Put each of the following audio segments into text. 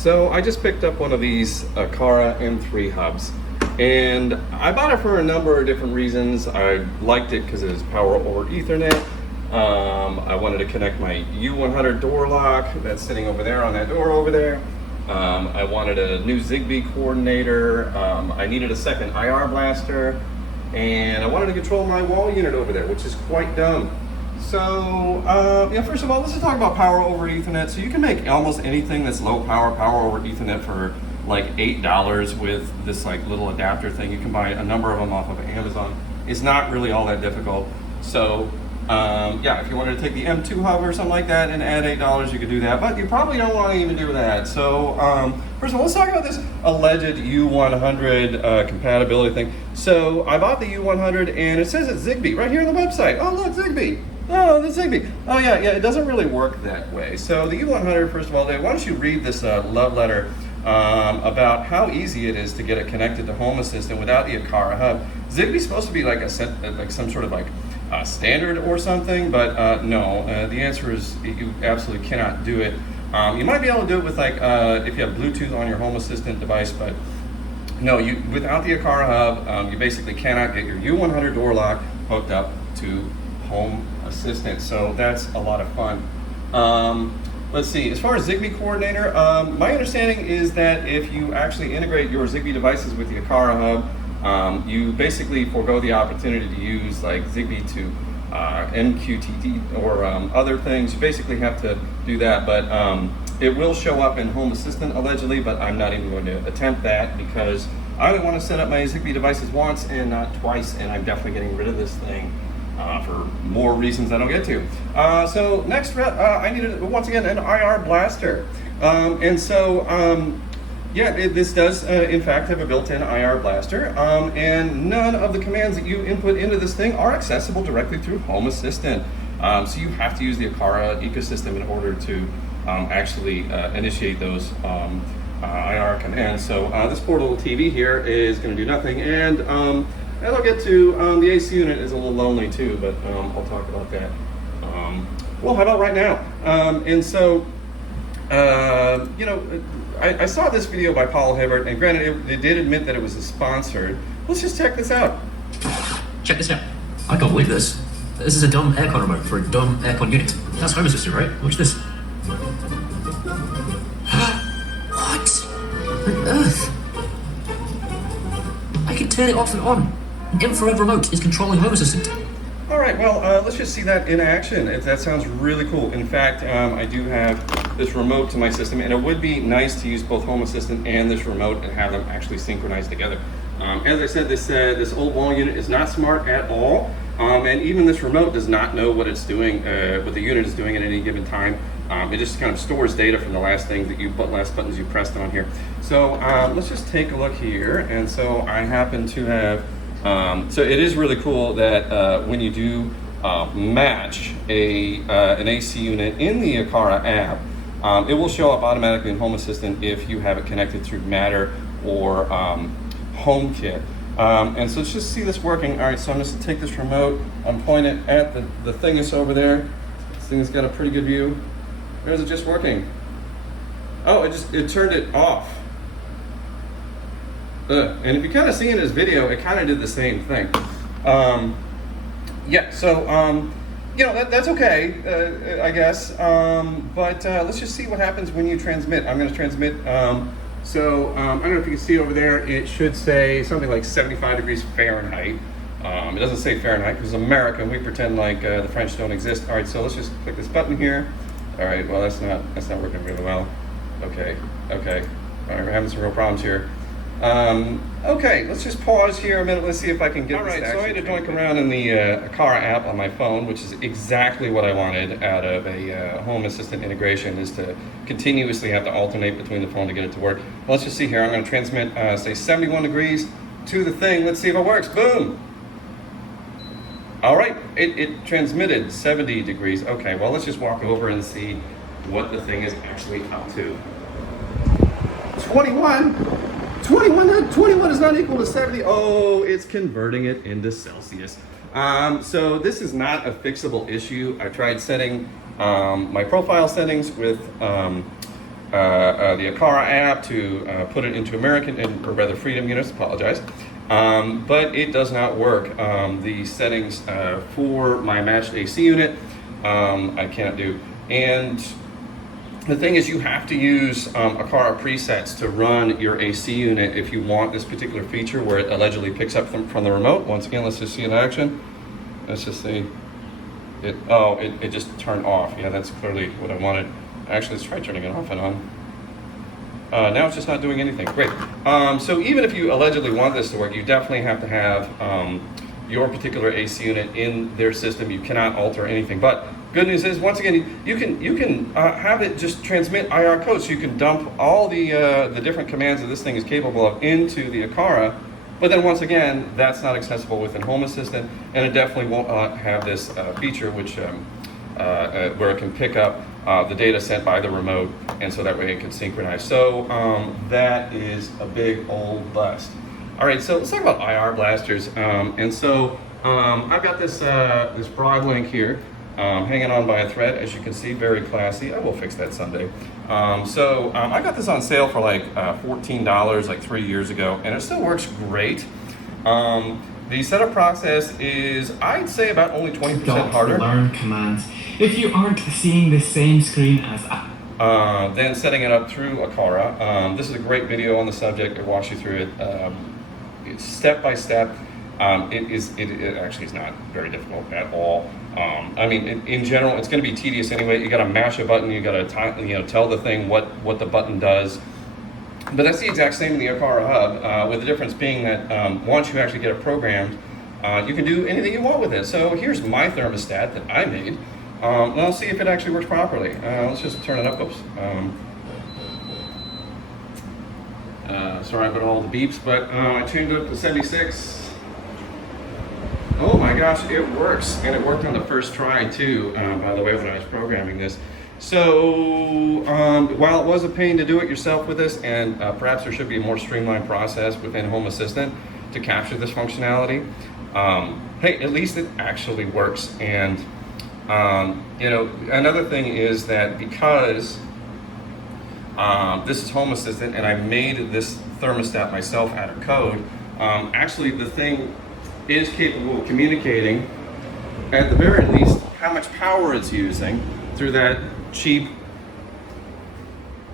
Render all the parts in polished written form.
So I just picked up one of these Aqara M3 hubs, and I bought it for a number of different reasons. I liked it because it is power over Ethernet. I wanted to connect my U100 door lock that's sitting over there on that door over there. I wanted a new Zigbee coordinator. I needed a second IR blaster, and I wanted to control my wall unit over there, which is quite dumb. So, first of all, let's just talk about power over Ethernet. So you can make almost anything that's low power over Ethernet for like $8 with this like little adapter thing. You can buy a number of them off of Amazon. It's not really all that difficult. So, if you wanted to take the M2 hub or something like that and add $8, you could do that. But you probably don't want to even do that. So, first of all, let's talk about this alleged U100 compatibility thing. So I bought the U100 and it says it's Zigbee right here on the website. Oh, look, Zigbee. Oh, the Zigbee. Oh, yeah, it doesn't really work that way. So the U100, first of all, Dave, why don't you read this love letter about how easy it is to get it connected to Home Assistant without the Aqara hub. Zigbee's supposed to be like some sort of like standard or something, but no. The answer is you absolutely cannot do it. You might be able to do it with like if you have Bluetooth on your Home Assistant device, but no, without the Aqara hub, you basically cannot get your U100 door lock hooked up to Home Assistant. So that's a lot of fun. Let's see, as far as Zigbee coordinator, my understanding is that if you actually integrate your Zigbee devices with the Aqara hub, you basically forego the opportunity to use like Zigbee to MQTT or other things. You basically have to do that, but it will show up in Home Assistant allegedly, but I'm not even going to attempt that because I only want to set up my Zigbee devices once and not twice, and I'm definitely getting rid of this thing for more reasons I don't get to. So next, I needed, once again, an IR blaster. This does in fact have a built-in IR blaster, and none of the commands that you input into this thing are accessible directly through Home Assistant. So you have to use the Aqara ecosystem in order to actually initiate those IR commands. So this poor little TV here is going to do nothing, and I'll get to the AC unit is a little lonely too, but I'll talk about that. Well, how about right now? I saw this video by Paul Hibbert, and granted, it did admit that it was sponsored. Let's just check this out. Check this out. I can't believe this. This is a dumb aircon remote for a dumb aircon unit. That's Home Assistant, right? Watch this. What on earth? I can turn it off and on. An infrared remote is controlling Home Assistant. All right, well, let's just see that in action. That sounds really cool. In fact, I do have this remote to my system, and it would be nice to use both Home Assistant and this remote and have them actually synchronize together. As I said, this old wall unit is not smart at all, and even this remote does not know what it's doing, what the unit is doing at any given time. It just kind of stores data from the last buttons you pressed on here. So let's just take a look here. And so I happen to have. So it is really cool that when you do match an AC unit in the Aqara app, it will show up automatically in Home Assistant if you have it connected through Matter or HomeKit. And so let's just see this working. All right, so I'm just going to take this remote, I'm pointing it at the thing that's over there. This thing has got a pretty good view. Or is it just working? Oh, it turned it off. And if you kind of see in this video, it kind of did the same thing. That's okay, I guess. But let's just see what happens when you transmit. I'm going to transmit. I don't know if you can see over there, it should say something like 75 degrees Fahrenheit. It doesn't say Fahrenheit because it's America and we pretend like the French don't exist. All right, so let's just click this button here. All right, well, that's not working really well. Okay. All right, we're having some real problems here. Okay, let's just pause here a minute. Let's see if I can get this. All right, so I had to doink around in the Aqara app on my phone, which is exactly what I wanted out of a Home Assistant integration, is to continuously have to alternate between the phone to get it to work. Let's just see here. I'm going to transmit, say, 71 degrees to the thing. Let's see if it works. Boom. All right, it transmitted 70 degrees. Okay, well, let's just walk over and see what the thing is actually up to. 21 is not equal to 70. Oh, it's converting it into Celsius. So this is not a fixable issue. I tried setting my profile settings with the Aqara app to put it into American, or rather Freedom units, apologize. But it does not work. The settings for my matched AC unit, I can't do. And the thing is, you have to use Aqara presets to run your AC unit if you want this particular feature where it allegedly picks up from the remote. Once again, let's just see in action. Let's just see. It just turned off. Yeah, that's clearly what I wanted. Actually, let's try turning it off and on. Now it's just not doing anything. Great. So even if you allegedly want this to work, you definitely have to have your particular AC unit in their system. You cannot alter anything. But good news is, once again, you can have it just transmit IR code. So you can dump all the different commands that this thing is capable of into the Aqara. But then once again, that's not accessible within Home Assistant, and it definitely won't have this feature which where it can pick up the data sent by the remote, and so that way it can synchronize. So that is a big old bust. All right, so let's talk about IR blasters. And so I've got this this broad link here, hanging on by a thread, as you can see, very classy. I will fix that someday. I got this on sale for like $14 like 3 years ago, and it still works great. The setup process is, I'd say, about only 20% harder. Learn commands if you aren't seeing the same screen as I. Then setting it up through Aqara. This is a great video on the subject. It walks you through it. It's step by step. It actually is not very difficult at all. I mean, in general, it's going to be tedious anyway. You got to mash a button. You got to tell the thing what the button does. But that's the exact same in the Aqara hub, with the difference being that once you actually get it programmed, you can do anything you want with it. So here's my thermostat that I made. And I'll see if it actually works properly. Let's just turn it up. Oops. Sorry about all the beeps, but I changed it up to 76. Oh my gosh, it works. And it worked on the first try too, by the way, when I was programming this. So while it was a pain to do it yourself with this, and perhaps there should be a more streamlined process within Home Assistant to capture this functionality, hey, at least it actually works. And another thing is that because this is Home Assistant and I made this thermostat myself out of code, actually the thing is capable of communicating, at the very least, how much power it's using through that cheap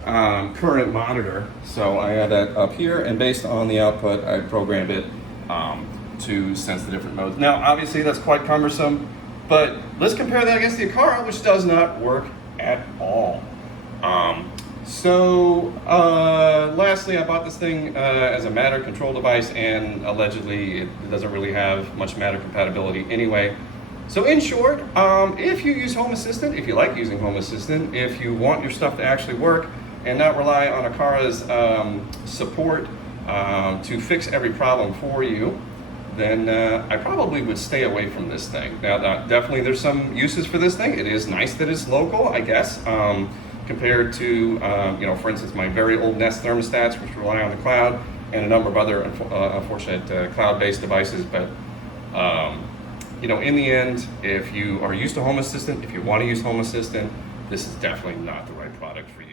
current monitor. So I had that up here, and based on the output, I programmed it to sense the different modes. Now, obviously, that's quite cumbersome, but let's compare that against the Aqara, which does not work at all. Lastly, I bought this thing as a Matter control device, and allegedly it doesn't really have much Matter compatibility anyway. So in short, if you use Home Assistant, if you like using Home Assistant, if you want your stuff to actually work and not rely on Aqara's support to fix every problem for you, then I probably would stay away from this thing. Now, definitely there's some uses for this thing. It is nice that it's local, I guess, compared to, for instance, my very old Nest thermostats, which rely on the cloud, and a number of other unfortunate cloud-based devices. But in the end, if you are used to Home Assistant, if you want to use Home Assistant, this is definitely not the right product for you.